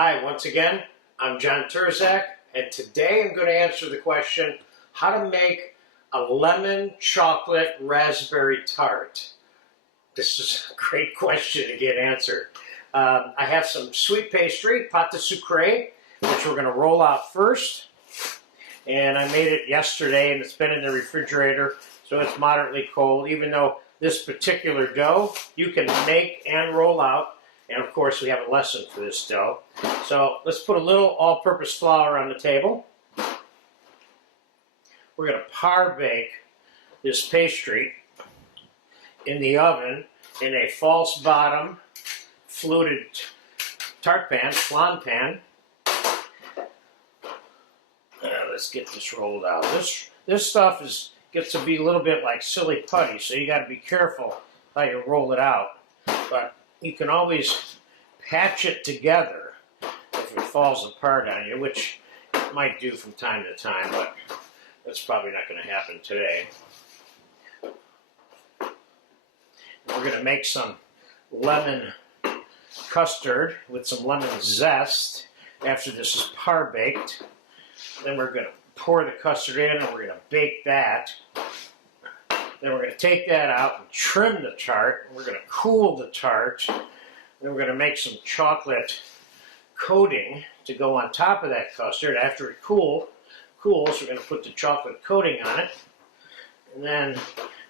Hi, once again, I'm John Turzak, and today I'm going to answer the question, how to make a lemon chocolate raspberry tart. This is a great question to get answered. I have some sweet pastry, pâte de sucre, which we're going to roll out first. And I made it yesterday, and it's been in the refrigerator, so it's moderately cold, even though this particular dough you can make and roll out. And of course, we have a lesson for this dough. So let's put a little all-purpose flour on the table. We're going to par bake this pastry in the oven in a false bottom fluted tart pan, flan pan. Let's get this rolled out. This stuff gets to be a little bit like silly putty, so you got to be careful how you roll it out. But you can always patch it together if it falls apart on you, which it might do from time to time, but that's probably not going to happen today. We're going to make some lemon custard with some lemon zest after this is par baked. Then we're going to pour the custard in and we're going to bake that. Then we're going to take that out and trim the tart. We're going to cool the tart. Then we're going to make some chocolate coating to go on top of that custard. After it cools, we're going to put the chocolate coating on it. And then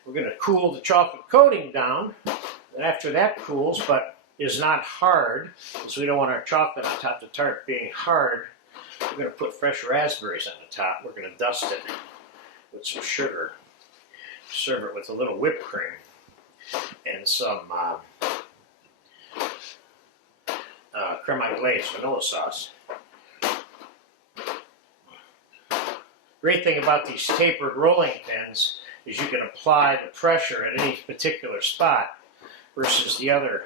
we're going to cool the chocolate coating down. And after that cools, but is not hard, because we don't want our chocolate on top of the tart being hard, we're going to put fresh raspberries on the top. We're going to dust it with some sugar. Serve it with a little whipped cream and some creme glaze vanilla sauce. Great thing about these tapered rolling pins is you can apply the pressure at any particular spot versus the other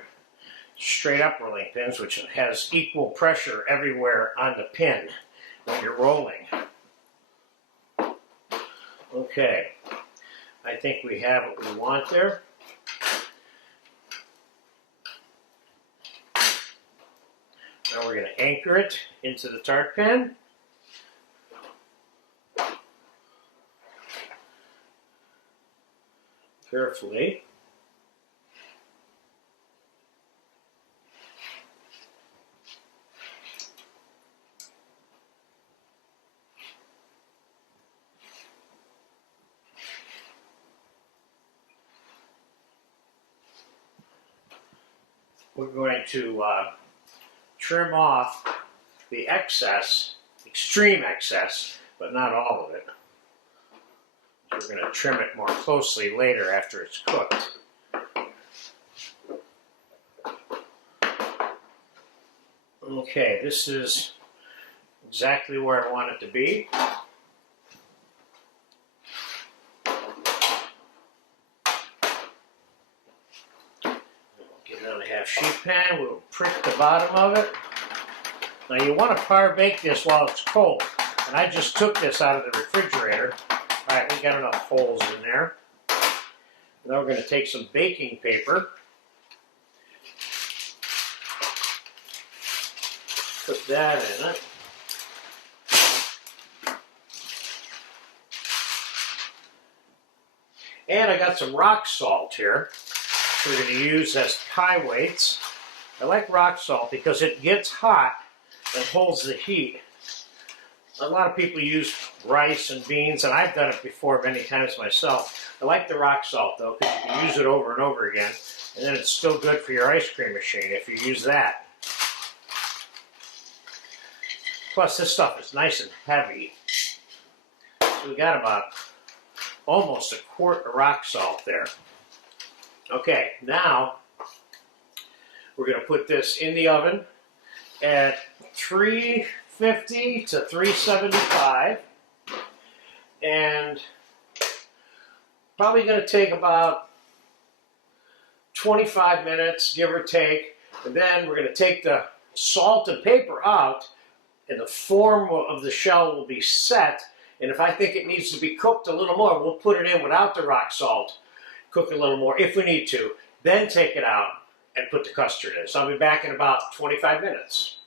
straight up rolling pins, which has equal pressure everywhere on the pin when you're rolling. Okay. I think we have what we want there. Now we're going to anchor it into the tart pan. Carefully. We're going to trim off the excess, extreme excess, but not all of it. We're going to trim it more closely later after it's cooked. Okay, this is exactly where I want it to be. Sheet pan, we'll prick the bottom of it. Now you want to par bake this while it's cold. And I just took this out of the refrigerator. Alright, we got enough holes in there. Now we're going to take some baking paper. Put that in it. And I got some rock salt here. We're going to use as pie weights. I like rock salt because it gets hot and holds the heat. A lot of people use rice and beans, and I've done it before many times myself. I like the rock salt though because you can use it over and over again, and then it's still good for your ice cream machine if you use that. Plus this stuff is nice and heavy. So we got about almost a quart of rock salt there. Okay, now we're going to put this in the oven at 350 to 375, and probably going to take about 25 minutes, give or take, and then we're going to take the salt and paper out, and the form of the shell will be set, and if I think it needs to be cooked a little more, we'll put it in without the rock salt. Cook a little more if we need to, then take it out and put the custard in. So I'll be back in about 25 minutes.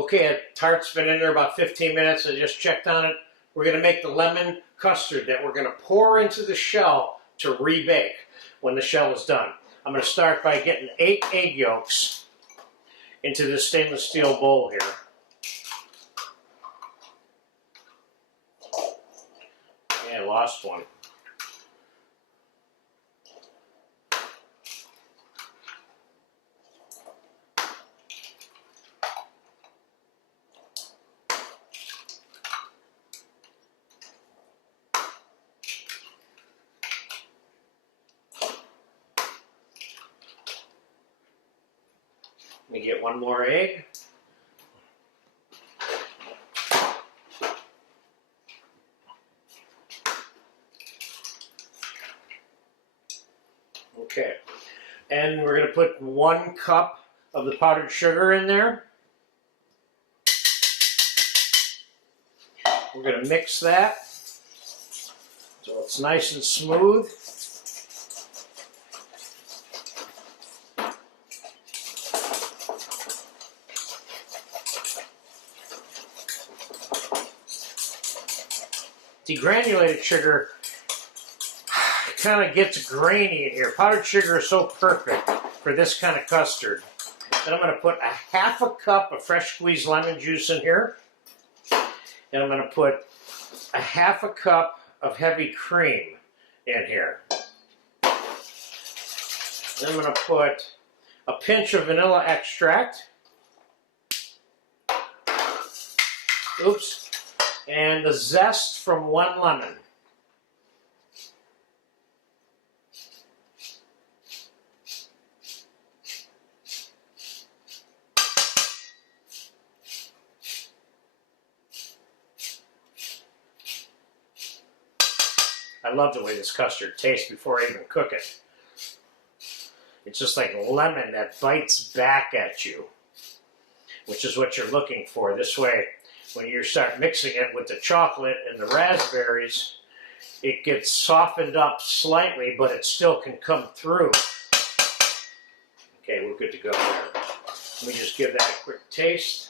Okay, a tart's been in there about 15 minutes. I just checked on it. We're going to make the lemon custard that we're going to pour into the shell to rebake when the shell is done. I'm going to start by getting 8 egg yolks into this stainless steel bowl here. Yeah, I lost one. Let me get one more egg. Okay, and we're going to put 1 cup of the powdered sugar in there. We're going to mix that so it's nice and smooth. Degranulated sugar kind of gets grainy in here. Powdered sugar is so perfect for this kind of custard. Then I'm going to put a 1/2 cup of fresh squeezed lemon juice in here. And I'm going to put a 1/2 cup of heavy cream in here. Then I'm going to put a pinch of vanilla extract. Oops. And the zest from 1 lemon. I love the way this custard tastes before I even cook it. It's just like lemon that bites back at you, which is what you're looking for. This way, when you start mixing it with the chocolate and the raspberries, it gets softened up slightly, but it still can come through. Okay, we're good to go there. Let me just give that a quick taste.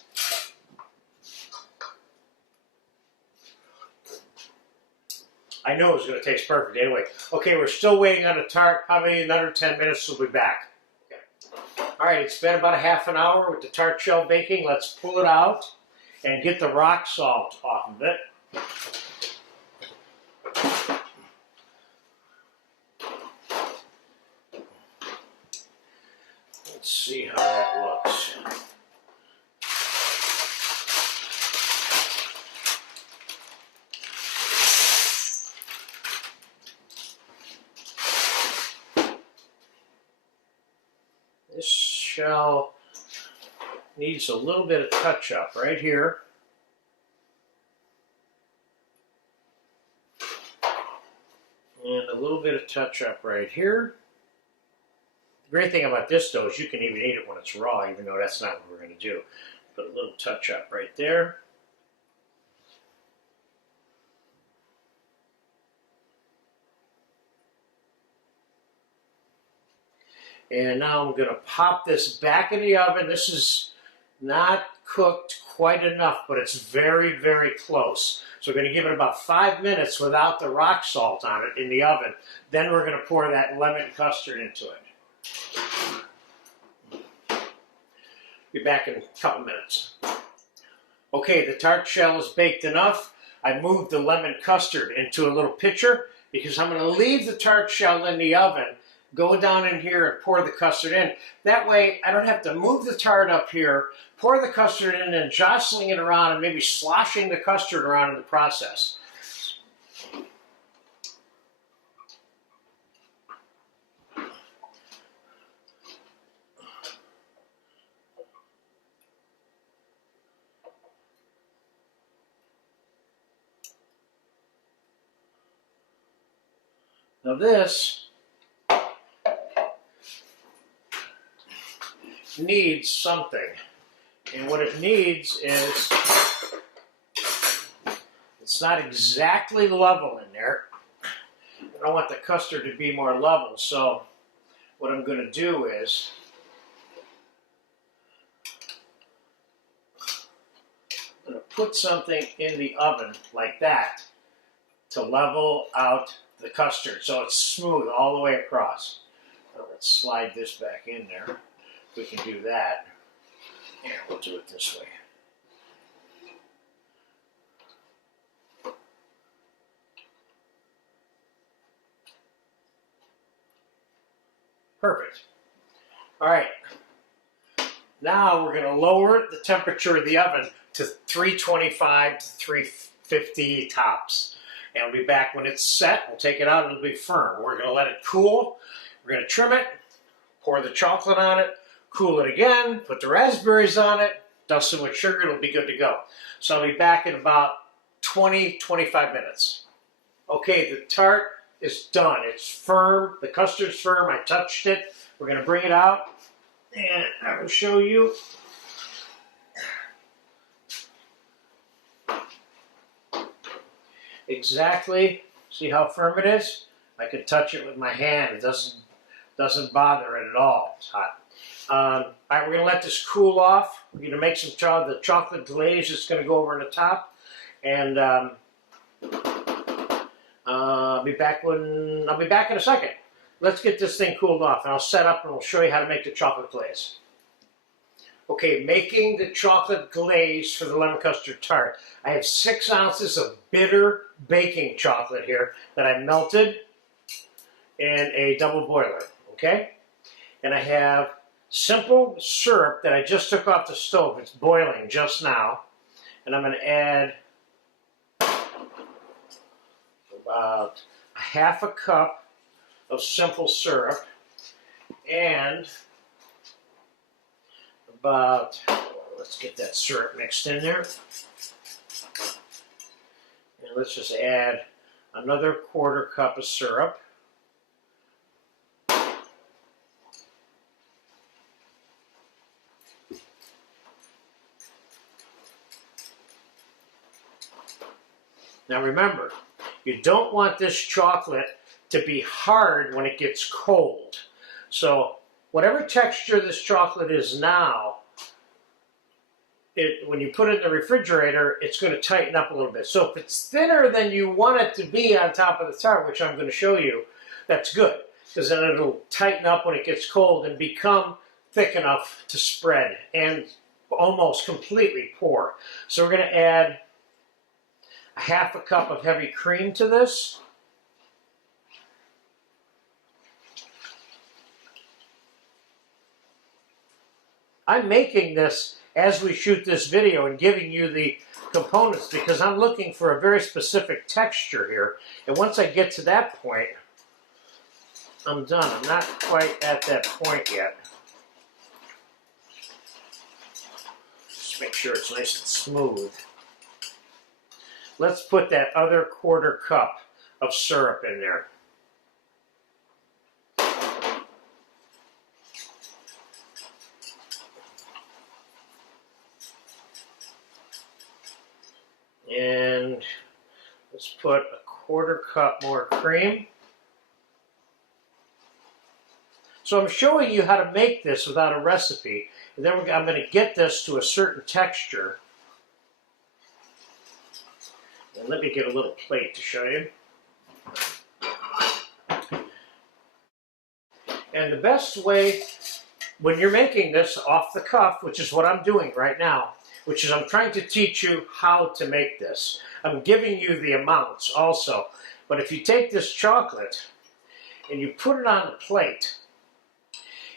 I know it was going to taste perfect anyway. Okay, we're still waiting on a tart. Probably another 10 minutes, we'll be back. Okay. All right, it's been about a 1/2 hour with the tart shell baking. Let's pull it out and get the rock salt off of it. Let's see how that looks. This shell needs a little bit of touch-up right here. And a little bit of touch-up right here. The great thing about this dough is you can even eat it when it's raw, even though that's not what we're going to do. Put a little touch-up right there. And now I'm going to pop this back in the oven. This is not cooked quite enough, but it's very, very close. So we're going to give it about 5 minutes without the rock salt on it in the oven. Then we're going to pour that lemon custard into it. Be back in a couple minutes. Okay, the tart shell is baked enough. I moved the lemon custard into a little pitcher because I'm going to leave the tart shell in the oven, go down in here and pour the custard in. That way I don't have to move the tart up here, pour the custard in and jostling it around and maybe sloshing the custard around in the process. Now this needs something, and what it needs is, it's not exactly level in there. I want the custard to be more level, so what I'm going to do is put something in the oven like that to level out the custard so it's smooth all the way across. Now let's slide this back in there. We can do that. Here, we'll do it this way. Perfect. All right. Now we're going to lower the temperature of the oven to 325 to 350 tops. And we'll be back when it's set. We'll take it out and it'll be firm. We're going to let it cool. We're going to trim it, pour the chocolate on it, cool it again, put the raspberries on it, dust it with sugar, it'll be good to go. So I'll be back in about 20-25 minutes. Okay, the tart is done. It's firm. The custard's firm. I touched it. We're going to bring it out and I will show you. Exactly. See how firm it is? I can touch it with my hand. It doesn't bother it at all. It's hot. All right, we're going to let this cool off. We're going to make some the chocolate glaze is going to go over on the top. And I'll be back in a second. Let's get this thing cooled off, and I'll set up and we'll show you how to make the chocolate glaze. Okay, making the chocolate glaze for the lemon custard tart. I have 6 ounces of bitter baking chocolate here that I melted in a double boiler, okay? And I have simple syrup that I just took off the stove. It's boiling just now. And I'm going to add about a half a cup of simple syrup and about, let's get that syrup mixed in there. And let's just add another 1/4 cup of syrup. Now remember, you don't want this chocolate to be hard when it gets cold. So whatever texture this chocolate is now, when you put it in the refrigerator, it's going to tighten up a little bit. So if it's thinner than you want it to be on top of the tart, which I'm going to show you, that's good. Because then it'll tighten up when it gets cold and become thick enough to spread and almost completely pour. So we're going to add a half a cup of heavy cream to this. I'm making this as we shoot this video and giving you the components because I'm looking for a very specific texture here. And once I get to that point, I'm done. I'm not quite at that point yet. Just make sure it's nice and smooth. Let's put that other 1/4 cup of syrup in there. And let's put a 1/4 cup more cream. So I'm showing you how to make this without a recipe. And then I'm going to get this to a certain texture. And let me get a little plate to show you. And the best way, when you're making this off the cuff, which is what I'm doing right now, which is I'm trying to teach you how to make this. I'm giving you the amounts also. But if you take this chocolate and you put it on the plate,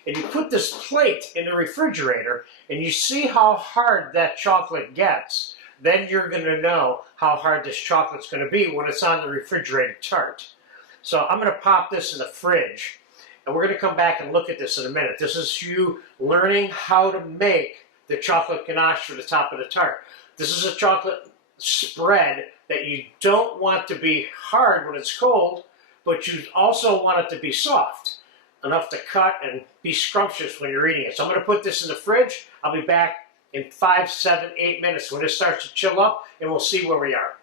and you put this plate in the refrigerator, and you see how hard that chocolate gets, then you're going to know how hard this chocolate's going to be when it's on the refrigerated tart. So I'm going to pop this in the fridge, and we're going to come back and look at this in a minute. This is you learning how to make the chocolate ganache for the top of the tart. This is a chocolate spread that you don't want to be hard when it's cold, but you also want it to be soft, enough to cut and be scrumptious when you're eating it. So I'm going to put this in the fridge. I'll be back in 5, 7, 8 minutes when it starts to chill up, and we'll see where we are.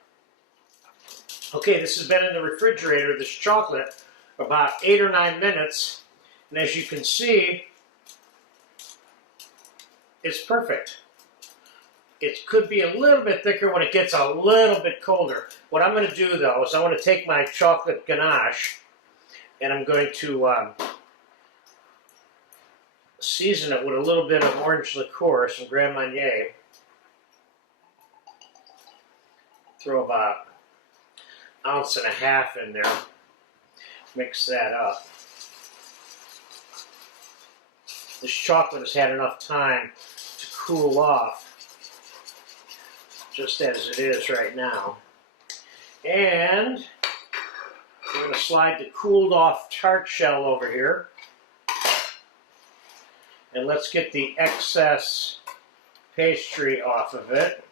Okay, this has been in the refrigerator, this chocolate, about 8 or 9 minutes, and as you can see, it's perfect. it could be a little bit thicker when it gets a little bit colder. What I'm going to do, though, is I'm going to take my chocolate ganache and I'm going to season it with a little bit of orange liqueur, some Gran Marnier. Throw about an ounce and a half in there. Mix that up. This chocolate has had enough time to cool off, just as it is right now. And we're going to slide the cooled off tart shell over here. And let's get the excess pastry off of it.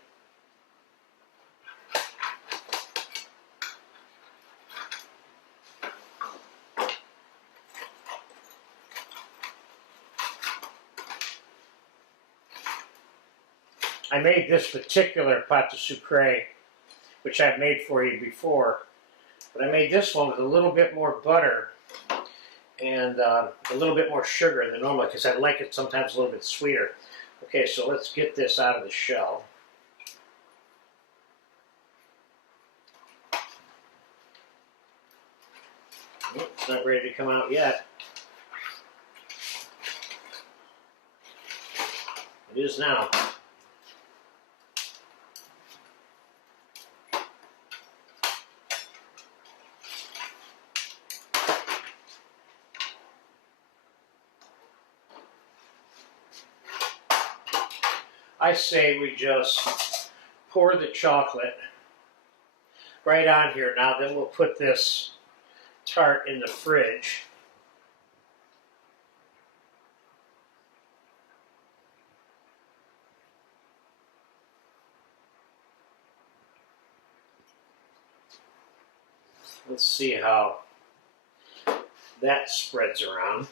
I made this particular pâte de sucre, which I've made for you before, but I made this one with a little bit more butter and a little bit more sugar than normal because I like it sometimes a little bit sweeter. Okay, so let's get this out of the shell. Oh, it's not ready to come out yet. It is now. I say we just pour the chocolate right on here now, then we'll put this tart in the fridge. Let's see how that spreads around.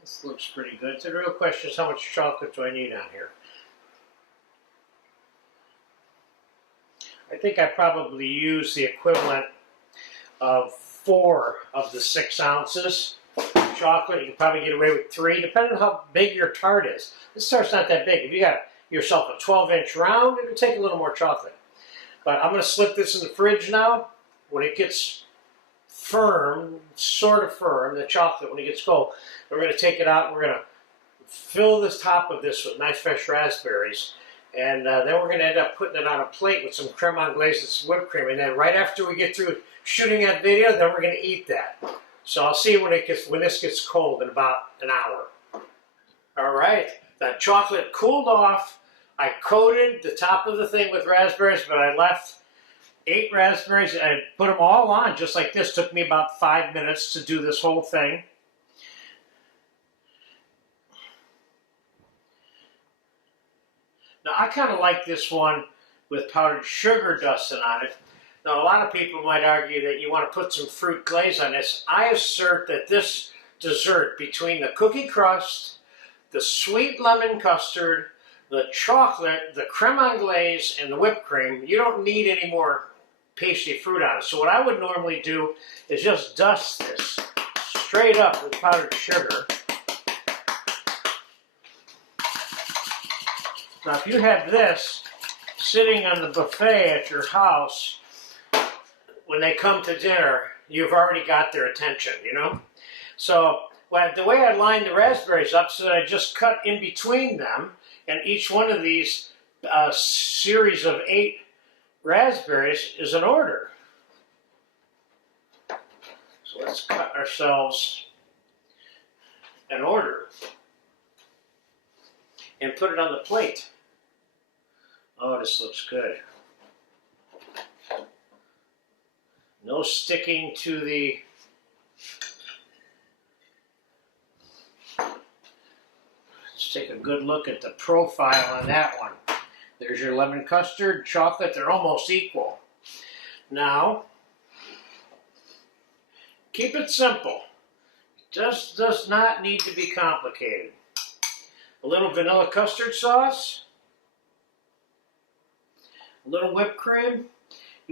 This looks pretty good. The real question is how much chocolate do I need on here? I think I probably use the equivalent of 4 of the 6 ounces of chocolate. You can probably get away with 3, depending on how big your tart is. This tart's not that big. If you got yourself a 12-inch round, it'll take a little more chocolate. But I'm going to slip this in the fridge now. When it gets firm, sort of firm, the chocolate, when it gets cold, we're going to take it out and we're going to fill the top of this with nice fresh raspberries. And then we're going to end up putting it on a plate with some creme anglaise and some whipped cream. And then right after we get through shooting that video, then we're going to eat that. So I'll see you when this gets cold in about an hour. All right, that chocolate cooled off. I coated the top of the thing with raspberries, but I left 8 raspberries. I put them all on just like this. Took me about 5 minutes to do this whole thing. Now, I kind of like this one with powdered sugar dusting on it. Now, a lot of people might argue that you want to put some fruit glaze on this. I assert that this dessert, between the cookie crust, the sweet lemon custard, the chocolate, the creme anglaise, and the whipped cream, you don't need any more pasty fruit on it. So what I would normally do is just dust this straight up with powdered sugar. Now, if you have this sitting on the buffet at your house, when they come to dinner, you've already got their attention, you know? So the way I line the raspberries up so that I just cut in between them, and each one of these series of 8 raspberries is an order. So let's cut ourselves an order and put it on the plate. Oh, this looks good. No sticking to the let's take a good look at the profile on that one. There's your lemon custard, chocolate, they're almost equal. Now, keep it simple. Just does not need to be complicated. A little vanilla custard sauce, a little whipped cream.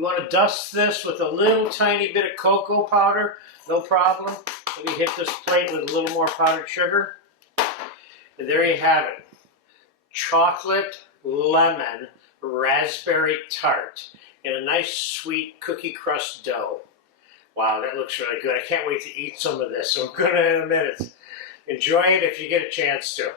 You want to dust this with a little tiny bit of cocoa powder, no problem. Let me hit this plate with a little more powdered sugar. And there you have it. Chocolate, lemon, raspberry tart in a nice sweet cookie crust dough. Wow, that looks really good. I can't wait to eat some of this. So I'm going to in a minute. Enjoy it if you get a chance to.